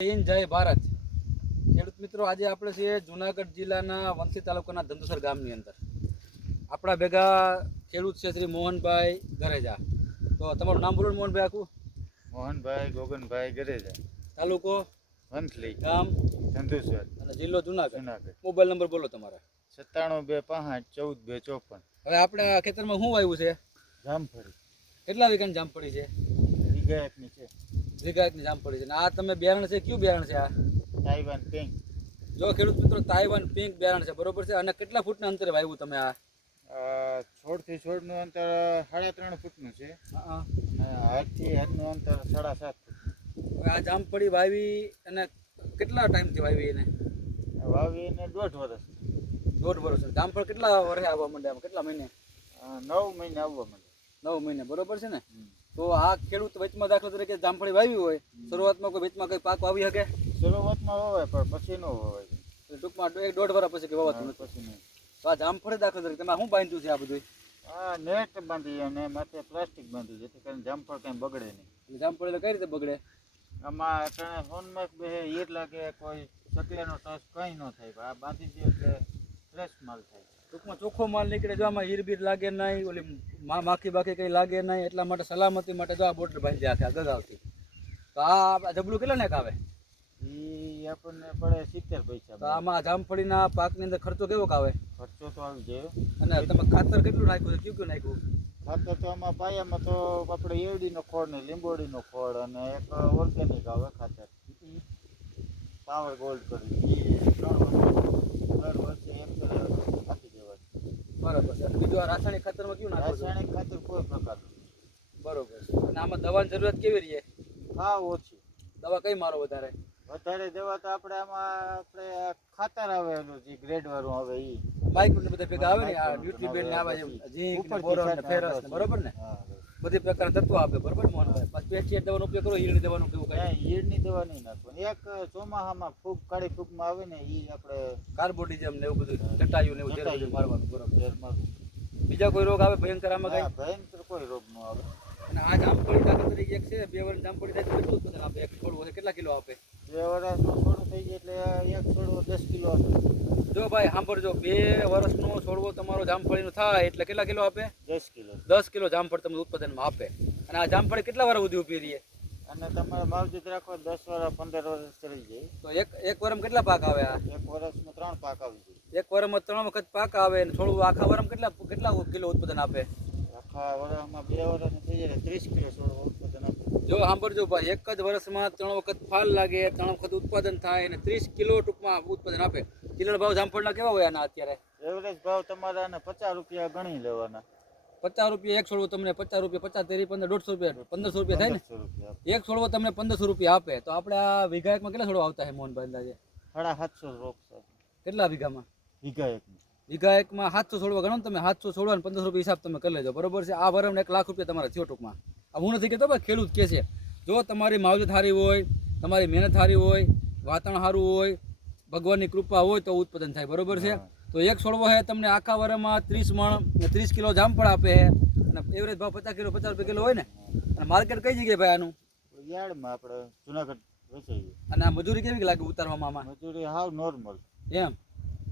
In જય ભારત. ખેડૂત મિત્રો આજે આપણે છીએ જુનાગઢ જિલ્લાના વંશી તાલુકાના ધંધુસર ગામની અંદર. આપણા ભેગા ખેડૂત છે શ્રી મોહનભાઈ ગરેજા. તો તમારું નામ બોલો મોહનભાઈ આખું. મોહનભાઈ ગોગનભાઈ ગરેજા. તાલુકો? વંથલી. ગામ? ધંધુસર. અને જિલ્લો જુનાગઢ. જુનાગઢ. મોબાઈલ નંબર બોલો તમારા. સત્તાણું બે પાંચ ચૌદ બે ચોપન. હવે આપણે ખેતરમાં શું આવ્યું છે? જામફળી. કેટલા વીઘાની જામફળી છે? વિગાયકની છે. વીઘાની જામપડી છે. આ તમે બિયારણ છે કયું બિયારણ છે આ? Taiwan pink. જો ખેડૂત મિત્રો તાઇવાન પિંક બિયારણ છે બરોબર છે? અને કેટલા ફૂટના અંતરે વાવ્યું તમે આ? છોડથી છોડનું અંતર સાડા ત્રણ ફૂટનું છે. હાથથી હાથનું અંતર સાડા સાત ફૂટ આ જામફળી વાવી અને કેટલા ટાઈમથી વાવી એને? વાવી એને દોઢ વર્ષ દોઢ વર્ષ જામફળ કેટલા વર્ષે આવવા માંડે કેટલા મહિને? નવ મહિને આવવા માંડે નવ મહિને. બરોબર છે ને? તો આ ખેડૂત વચમાં દાખલા તરીકે જામફળી વાવી હોય શરૂઆતમાં કોઈ વચમાં કોઈ પાક વાવી શકે? શરૂઆતમાં વવાય પણ પછી નો વવાય ટૂંકમાં એક દોઢ વર્ષ પછી કે વાવતું પછી નહીં. તો આ જામફળી દાખલા તરીકે તમે શું બાંધ્યું છે આ બધું આ નેટ બાંધી અને માથે પ્લાસ્ટિક બાંધ્યું જેથી કરીને જામફળ કંઈ બગડે નહીં. જામફળ એટલે કઈ રીતે બગડે? આમાં અટાણે સોનમાં બે ઈર લાગે કોઈ ચકલીનો ટચ કંઈ ન થાય. આ બાંધી દે એટલે ફ્રેશ માલ થાય. ટૂંકમાં ચોખ્ખો માલ નીકળે જો આમાં હીરબીર લાગે નહીં ઓલી માખી બાખી કંઈ લાગે નહીં એટલા માટે સલામતી માટે જો આ બોર્ડર બાંધી આખે આ ગગાવથી. તો આ જબલું કેટલા ને આવે? એ આપણને પડે સિત્તેર પૈસા તો આમાં જામફળીના પાકની અંદર ખર્ચો કેવો આવે ખર્ચો તો આવી જાય અને તમે ખાતર કેટલું નાખ્યું છે? કયું કયું નાખ્યું? ખાતર તો આમાં પાયામાં તો આપણે એરડીનો ખોળ ને લીંબોડીનો ખોળ અને એક ઓર્ગેનિક આવે ખાતર. પાવર ગોલ્ડ કરી. ત્રણ વર્ષ ત્રણ વર્ષે બરોબર છે. બીજું આ રાસાયણિક ખાતરમાં કયું નાખો રાસાયણિક ખાતર કોઈ પ્રકારનું બરોબર અને આમાં દવાની જરૂરિયાત કેવી રહે હા ઓછી. દવા કઈ મારો વધારે? વધારે દેવા તો આપણે આમાં આપણે ખાતર આવેલું જે ગ્રેડ વાળું આવે એ માઇક્રો બધા ભેગા આવે ને આ આવે બોરોન ને ફેરસ બરોબર ને? હા બધી પ્રકારના તત્વો આપે બરોબર મોહનભાઈ? પછી પેસ્ટિસાઇડ દવાનો ઉપયોગ કરો ઈયળની દવાનો કેવું કઈ? ઈયળની દવા નહીં નાખવાની એક ચોમાહામાં ફૂગ કાળી ફૂગમાં આવે ને એ આપણે કાર્બોડિઝમ ને એવું બધું ચટાયું ને એવું ઝેર બધું મારવાનું બરોબર. ઝેર મારવું. બીજા કોઈ રોગ આવે ભયંકર આમાં કઈ? ભયંકર કોઈ રોગ ન આવે. અને આ જામફળી દાખલા તરીકે એક છે બે વર્ષ જામફળી થાય કેટલું ઉત્પાદન આપે? એક છોડવું કેટલા કિલો આપે? બે વર્ષ છોડું થઈ જાય એટલે એક છોડવો દસ કિલો આપે. જો ભાઈ સાંભળજો બે વર્ષનો છોડવો તમારો જામફળીનો થાય એટલે કેટલા કિલો આપે? દસ કિલો. દસ કિલો જામફળ તમને ઉત્પાદનમાં આપે. અને આ જામફળ કેટલા વાર સુધી ઊભી રહીએ અને તમારે માવજત રાખો દસ વર્ષ પંદર વર્ષ ચડી જાય. તો એક એક વરમ કેટલા પાક આવે આ? એક વર્ષમાં ત્રણ પાક આવી જાય. એક વરમમાં ત્રણ વખત પાક આવે અને થોડું આખા વરમ કેટલા કેટલા કિલો ઉત્પાદન આપે? આખા વરમમાં બે વર્ષ થઈ જાય ત્રીસ કિલો છોડવો. જો સાંભળજો ભાઈ એક જ વર્ષમાં ત્રણ વખત ફાલ લાગે ત્રણ વખત ઉત્પાદન થાય અને ત્રીસ કિલો ટૂંકમાં ઉત્પાદન આપે. કિલો ભાવ જામફળના કેવા હોય આના અત્યારે? એવરેજ ભાવ તમારે પચાસ રૂપિયા ગણી લેવાના. પચાસ રૂપિયા એક છોડવો તમને પચાસ રૂપિયા પચાસ તેરી પંદર દોઢસો રૂપિયા પંદરસો રૂપિયા થાય ને? એક છોડવો તમને પંદરસો રૂપિયા આપે. તો આપણે આ વીઘા એકમાં કેટલા છોડવા આવતા છે મોહનભાઈ અંદાજે? સાડા સાતસો રોપ કેટલા વીઘામાં? વીઘા એકની વીઘા એકમાં સાતસો છોડવા ગણો તમે સાતસો છોડવા પંદરસો રૂપિયા હિસાબ તમે કરી લેજો. બરોબર છે? આ ભરમ એક લાખ રૂપિયા તમારા થયો ટૂંકમાં. હું નથી કહેતો ભાઈ ખેડૂત કહે છે જો તમારી માવજત સારી હોય તમારી મહેનત સારી હોય વાતાવરણ સારું હોય ભગવાનની કૃપા હોય તો ઉત્પાદન થાય બરોબર છે? તો એક છોડવો છે તમને આખા વરમાં ત્રીસ મણ ત્રીસ કિલો જામફળ આપે હે. અને એવરેજ ભાવ પચાસ કિલો પચાસ રૂપિયા કિલો હોય ને? અને માર્કેટ કઈ જગ્યાએ ભાઈ આનું? યાર્ડમાં આપણે જુનાગઢ વેચાઈએ. અને આ મજૂરી કેવી લાગે ઉતારવામાં મજૂરી હાવ નોર્મલ એમ.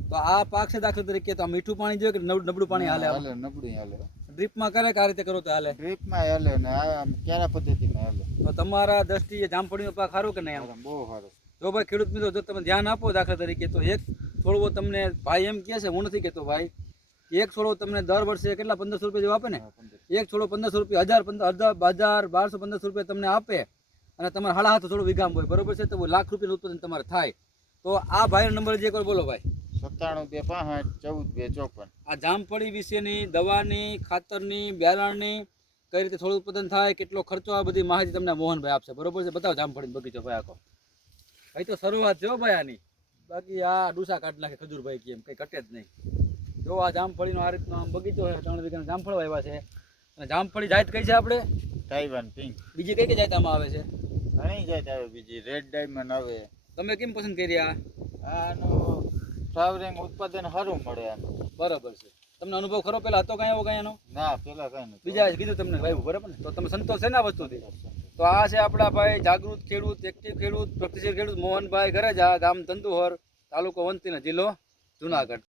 તો આ પાક છે દાખલા તરીકે તો આ મીઠું પાણી જોઈએ કે નબ- નબળું પાણી હાલે હાલે નબળું હાલે. ડ્રીપમાં કરે કે આ રીતે કરો તો હાલે? ડ્રીપમાં હાલે ને આમ ક્યારે પદ્ધતિમાં હાલે? તો તમારા દ્રષ્ટિએ જામફળીનો પાક સારો કે નહીં આમ? બહુ સારો. જો ભાઈ ખેડૂત મિત્રો જો તમે ધ્યાન આપો દાખલા તરીકે તો એક છોડવો તમને ભાઈ એમ કહે છે હું નથી કહેતો ભાઈ એક છોડવો તમને દર વર્ષે કેટલા પંદરસો રૂપિયા જેવો આપે ને? એક છોડવો પંદરસો રૂપિયા હજાર પંદર હજાર હજાર બારસો પંદરસો રૂપિયા તમને આપે અને તમારે હાડા હાથ થોડું વિઘામ હોય. બરોબર છે? તો લાખ રૂપિયાનું ઉત્પાદન તમારે થાય. તો આ ભાઈનો નંબર જે કોઈ બોલો ભાઈ. સત્તાણું બે પાંચ ચૌદ બે ચોપન. આ જામફળી વિશેની દવાની ખાતરની બિયારણની કઈ રીતે થોડું ઉત્પાદન થાય કેટલો ખર્ચો આ બધી માહિતી તમને મોહનભાઈ આપશે. બરોબર છે? બતાવો જામફળી બગીચો ભાઈ આખો. ભાઈ તો શરૂઆત જો ભાઈ આની. બાકી આ ડૂસા કાઢ નાખે ખજૂરભાઈ કેમ કંઈ ઘટે જ નહીં. જો આ જામફળીનો આ રીતનો આમ બગીચો છે ત્રણ વીઘાના જામફળ વાવ્યા છે. અને જામફળી જાત કઈ છે આપણે? તાઇવાન પિંક બીજી કઈ કઈ જાત આમાં આવે છે? ઘણી જાત આવે બીજી રેડ ડાયમંડ આવે. તમે કેમ પસંદ કરી આ આનું ફ્લાવરિંગ ઉત્પાદન સારું મળે એનું બરાબર છે. તમને અનુભવ ખરો? પેલા હતો કઈ આવો કઈ એનો? ના પેલા કઈ નથી બીજા કીધું તમને ભાઈ બરાબર ને? તો તમે સંતોષ છે ને આ વસ્તુથી તો આ છે આપણા ભાઈ જાગૃત ખેડૂત એક્ટિવ ખેડૂત પ્રગતિશીલ ખેડૂત મોહનભાઈ ગરેજા ગામ ધંધુહર તાલુકો વંતીના જિલ્લો જુનાગઢ.